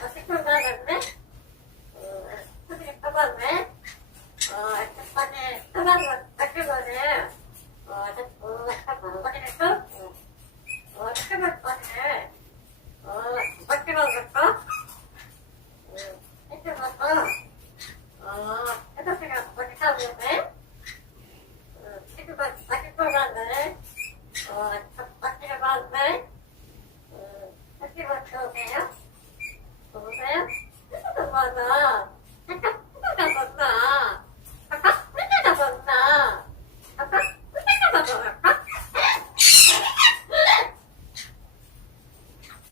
나 스쿨 가는데. 어, 스쿨 가봤네. 어, 첫번에 하나도 학교 전에 어, 저, 어, 잠깐만 어디 갔어? 어, 어, 잠깐만 어디? 어, 어디 갔어? 어, 이렇게 갔어. 어, 해석이가 어디 가는데? 어, 지금 봐, 어디 가는데? 어, 어떻게 봤네? 어, 어